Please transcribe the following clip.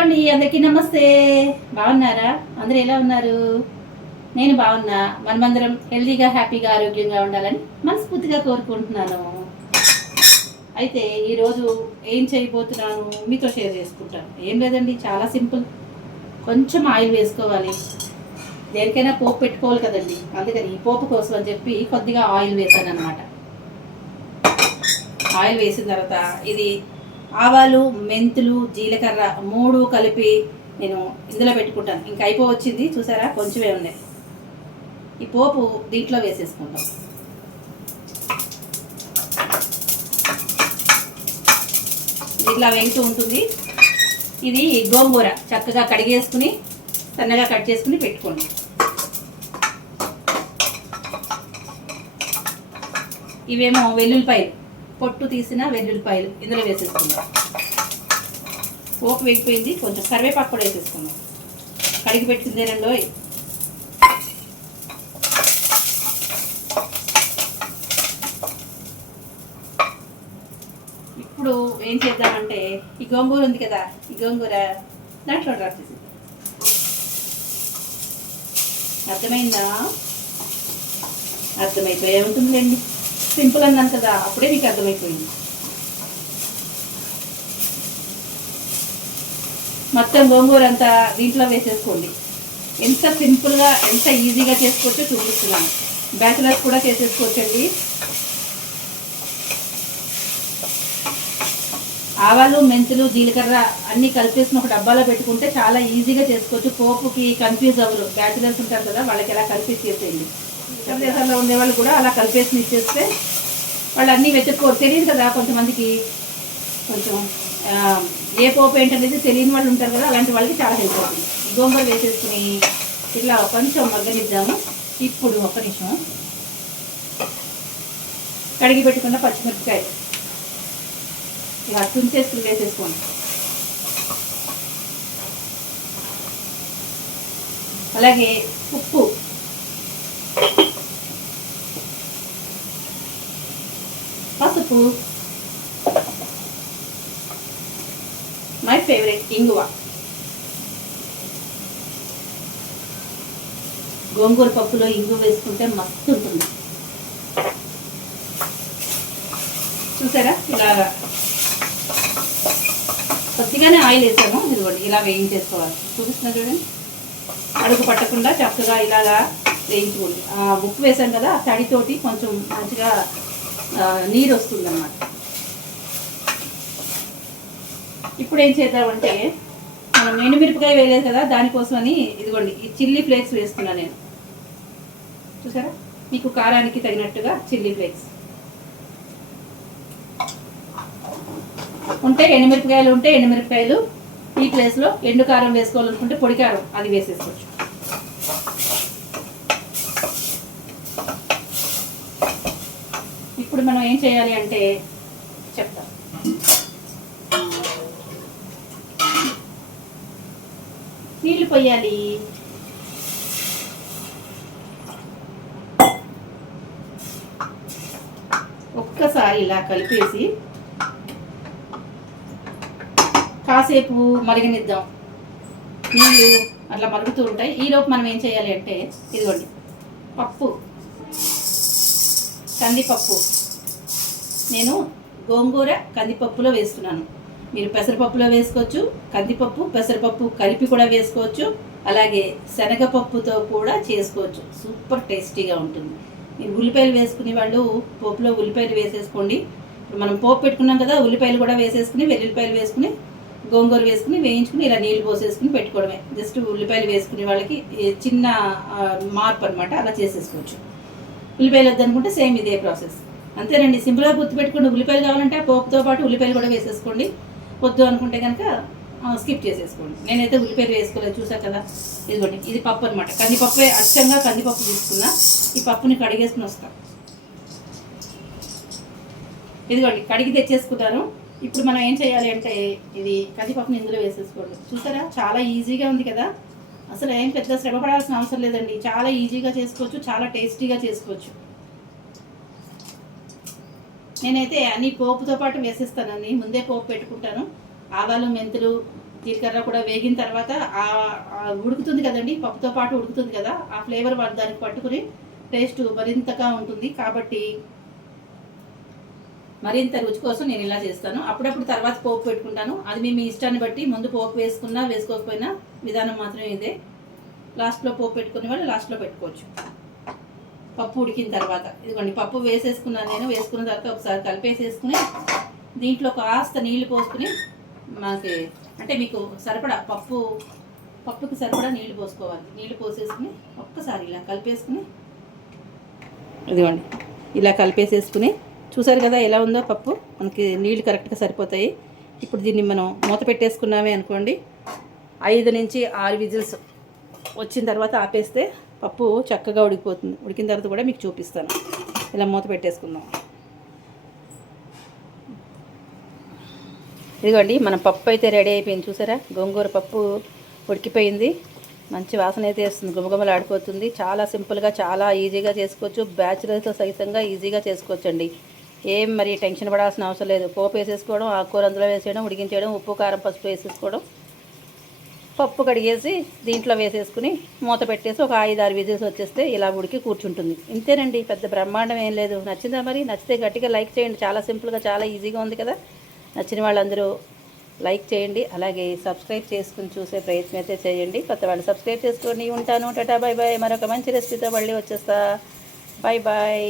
అండి, అందరికీ నమస్తే. బాగున్నారా? అందరూ ఎలా ఉన్నారు? నేను బాగున్నా. మనమందరం హెల్తీగా, హ్యాపీగా, ఆరోగ్యంగా ఉండాలని మనస్ఫూర్తిగా కోరుకుంటున్నాను. అయితే ఈరోజు ఏం చేయబోతున్నాను మీతో షేర్ చేసుకుంటాను. ఏం లేదండి, చాలా సింపుల్. కొంచెం ఆయిల్ వేసుకోవాలి. దేనికైనా పోపు పెట్టుకోవాలి కదండి, అందుకని ఈ పోపు కోసం అని చెప్పి కొద్దిగా ఆయిల్ వేసాను అనమాట. ఆయిల్ వేసిన తర్వాత ఇది ఆవాలు, మెంతులు, జీలకర్ర 3 కలిపి నేను ఇందులో పెట్టుకుంటాను. ఇంకా అయిపోవచ్చింది, చూసారా, కొంచెమే ఉన్నాయి. ఈ పోపు దీంట్లో వేసేసుకుంటాం. ఇట్లా వేగుతూ ఉంటుంది. ఇది గోంగూర చక్కగా కడిగేసుకుని సన్నగా కట్ చేసుకుని పెట్టుకోండి. ఇవేమో వెల్లుల్లిపాయలు, పొట్టు తీసిన వెల్లుల్లిపాయలు ఇందులో వేసేసుకుందాం. పోపు వేగిపోయింది, కొంచెం కరివేపాకు కూడా వేసేసుకుందాం. కడిగి పెట్టిందేనండో. ఇప్పుడు ఏం చేద్దామంటే ఈ గోంగూర ఉంది కదా, ఈ గోంగూర దాంట్లో డ్రాప్ చేసి. అర్థమైందా? అర్థమైపోయే ఉంటుందిలేండి, సింపుల్ అన్నాను కదా, అప్పుడే మీకు అర్థమైపోయింది. మొత్తం గోంగూర అంతా దీంట్లో వేసేసుకోండి. ఎంత సింపుల్గా, ఎంత ఈజీగా చేసుకోవచ్చో చూపిస్తున్నాను. బ్యాచిలర్స్ కూడా చేసేసుకోవచ్చండి. ఆవాలు, మెంతులు, జీలకర్ర అన్నీ కలిపేసిన ఒక డబ్బాలో పెట్టుకుంటే చాలా ఈజీగా చేసుకోవచ్చు. పోపుకి కన్ఫ్యూజ్ అవ్వరు. బ్యాచిలర్స్ ఉంటారు కదా, వాళ్ళకి ఎలా కలిపేసి చేసేయండి. ఇతర దేశాల్లో ఉండేవాళ్ళు కూడా అలా కలిపేసి ఇచ్చేస్తే వాళ్ళు అన్నీ వెతుక్కోరు. తెలియదు కదా కొంతమందికి, కొంచెం ఏ పోపు ఏంటనేది తెలియని వాళ్ళు ఉంటారు కదా, అలాంటి వాళ్ళకి చాలా హెల్ప్ అవుతుంది. గోంగూర వేసేసుకుని ఇట్లా కొంచెం మగ్గనిద్దాము. ఇప్పుడు ఒక్క నిమిషం, కడిగి పెట్టుకున్న పచ్చిమిరపకాయ ఇలా తుంచేసుకుని వేసేసుకోండి. అలాగే ఉప్పు, పసుపు, మై ఫేవరెట్ ఇంగువ. గోంగూర పప్పులో ఇంగువ వేసుకుంటే మస్తు ఉంటుంది. చూసారా, ఇలాగా కొద్దిగానే ఆయిల్ వేసాము. ఇదిగోండి, ఇలా వేయించేసుకోవాలి. చూపిస్తున్నా చూడండి, అడుగు పట్టకుండా చక్కగా ఇలాగా వేయించుకోండి. ఉప్పు వేసాం కదా, ఆ తడితోటి కొంచెం మంచిగా నీరు వస్తుంది అన్నమాట. ఇప్పుడు ఏం చేద్దామంటే, మనం ఎండుమిరపకాయ వేయలేదు కదా, దానికోసమని ఇదిగోండి ఈ చిల్లీ ఫ్లేక్స్ వేస్తున్నా నేను. చూసారా, మీకు కారానికి తగినట్టుగా చిల్లీ ఫ్లేక్స్ ఉంటే, ఎండుమిరపకాయలు ఉంటే ఎండుమిరపకాయలు, ఈ ప్లేస్లో ఎండు కారం వేసుకోవాలనుకుంటే పొడి కారం అది వేసేసుకోవచ్చు. ఇప్పుడు మనం ఏం చేయాలి అంటే చెప్తాం. నీళ్లు పోయాలి. ఒక్కసారి ఇలా కలిపేసి కాసేపు మరిగనిద్దాం. నీళ్ళు అట్లా మరుగుతూ ఉంటాయి. ఈలోపు మనం ఏం చేయాలి అంటే, ఇదిగోండి పప్పు, కందిపప్పు. నేను గోంగూర కందిపప్పులో వేస్తున్నాను. మీరు పెసరపప్పులో వేసుకోవచ్చు, కందిపప్పు పెసరపప్పు కలిపి కూడా వేసుకోవచ్చు, అలాగే శనగపప్పుతో కూడా చేసుకోవచ్చు. సూపర్ టేస్టీగా ఉంటుంది. మీరు ఉల్లిపాయలు వేసుకునే వాళ్ళు పోపులో ఉల్లిపాయలు వేసేసుకోండి. ఇప్పుడు మనం పోపు పెట్టుకున్నాం కదా, ఉల్లిపాయలు కూడా వేసేసుకుని, వెల్లుల్లిపాయలు వేసుకుని, గోంగూర వేసుకుని వేయించుకుని ఇలా నీళ్ళు పోసేసుకుని పెట్టుకోవడమే. జస్ట్ ఉల్లిపాయలు వేసుకునే వాళ్ళకి చిన్న మార్పు అనమాట, అలా చేసేసుకోవచ్చు. ఉల్లిపాయలు వద్దనుకుంటే సేమ్ ఇదే ప్రాసెస్, అంతేనండి. సింపుల్గా గుర్తుపెట్టుకోండి. ఉల్లిపాయలు కావాలంటే పోపుతో పాటు ఉల్లిపాయలు కూడా వేసేసుకోండి. వద్దు అనుకుంటే కనుక స్కిప్ చేసేసుకోండి. నేనైతే ఉల్లిపాయలు వేసుకోలేదు, చూసాను కదా. ఇదిగోండి, ఇది పప్పు అనమాట. కందిపప్పు, అచ్చంగా కందిపప్పు తీసుకున్నా. ఈ పప్పుని కడిగేసుకుని వస్తాను. ఇదిగోండి, కడిగి తెచ్చేసుకుంటాను. ఇప్పుడు మనం ఏం చేయాలి అంటే, ఇది కందిపప్పుని ఇందులో వేసేసుకోండి. చూసారా, చాలా ఈజీగా ఉంది కదా. అసలు ఏం పెద్ద శ్రమ పడాల్సిన అవసరం లేదండి. చాలా ఈజీగా చేసుకోవచ్చు, చాలా టేస్టీగా చేసుకోవచ్చు. నేనైతే అన్ని పోపుతో పాటు వేసేస్తానండి. ముందే పోపు పెట్టుకుంటాను. ఆవాలు, మెంతులు, జీలకర్ర కూడా వేగిన తర్వాత ఉడుకుతుంది కదండి, పప్పుతో పాటు ఉడుకుతుంది కదా, ఆ ఫ్లేవర్ దానికి పట్టుకుని టేస్ట్ మరింతగా ఉంటుంది. కాబట్టి మరింత రుచి కోసం నేను ఇలా చేస్తాను. అప్పుడప్పుడు తర్వాత పోపు పెట్టుకుంటాను, అది మీ ఇష్టాన్ని బట్టి. ముందు పోపు వేసుకున్నా వేసుకోకపోయినా విధానం మాత్రం ఇదే. లాస్ట్లో పోపు పెట్టుకునే వాళ్ళు లాస్ట్లో పెట్టుకోవచ్చు. పప్పు ఉడికిన తర్వాత ఇదిగోండి పప్పు వేసేసుకున్నాను నేను. వేసుకున్న తర్వాత ఒకసారి కలిపేసేసుకుని దీంట్లో కాస్త నీళ్లు పోసుకుని, మనకి అంటే మీకు సరిపడా పప్పుకి సరిపడా నీళ్లు పోసుకోవాలి. నీళ్లు పోసేసుకుని ఒక్కసారి ఇలా కలిపేసుకుని, ఇదిగోండి ఇలా కలిపేసేసుకుని, చూసారు కదా ఎలా ఉందో పప్పు. మనకి నీళ్లు కరెక్ట్గా సరిపోతాయి. ఇప్పుడు దీన్ని మనం మూత పెట్టేసుకున్నామే అనుకోండి, 5 నుంచి 6 విజిల్స్ వచ్చిన తర్వాత ఆపేస్తే పప్పు చక్కగా ఉడికిపోతుంది. ఉడికిన తర్వాత కూడా మీకు చూపిస్తాను. ఇలా మూత పెట్టేసుకుందాం. ఇదిగోండి మన పప్పు అయితే రెడీ అయిపోయింది. చూసారా, గోంగూర పప్పు ఉడికిపోయింది. మంచి వాసన అయితే వేస్తుంది, గుమగుమలు ఆడిపోతుంది. చాలా సింపుల్గా చాలా ఈజీగా చేసుకోవచ్చు. బ్యాచులర్స్తో సహితంగా ఈజీగా చేసుకోవచ్చండి. ఏం మరి టెన్షన్ పడాల్సిన అవసరం లేదు. పోపు వేసేసుకోవడం, ఆకుకూర అందులో వేసేయడం, ఉడికించేయడం, ఉప్పు కారం పసుపు వేసేసుకోవడం, పప్పు కడిగేసి దీంట్లో వేసేసుకుని మూత పెట్టేసి ఒక 5-6 విజిల్స్ వచ్చేస్తే ఇలా ఉడికి కూర్చుంటుంది. ఇంతేనండి, పెద్ద బ్రహ్మాండం ఏం లేదు. నచ్చిందా మరి? నచ్చితే గట్టిగా లైక్ చేయండి. చాలా సింపుల్గా చాలా ఈజీగా ఉంది కదా. నచ్చిన వాళ్ళందరూ లైక్ చేయండి, అలాగే సబ్స్క్రైబ్ చేసుకుని చూసే ప్రయత్నం అయితే చేయండి. కొత్త వాళ్ళు సబ్స్క్రైబ్ చేసుకొని ఉంటాను. Tata, bye bye. మరొక మంచి రెసిపీతో మళ్ళీ వచ్చేస్తా. Bye bye.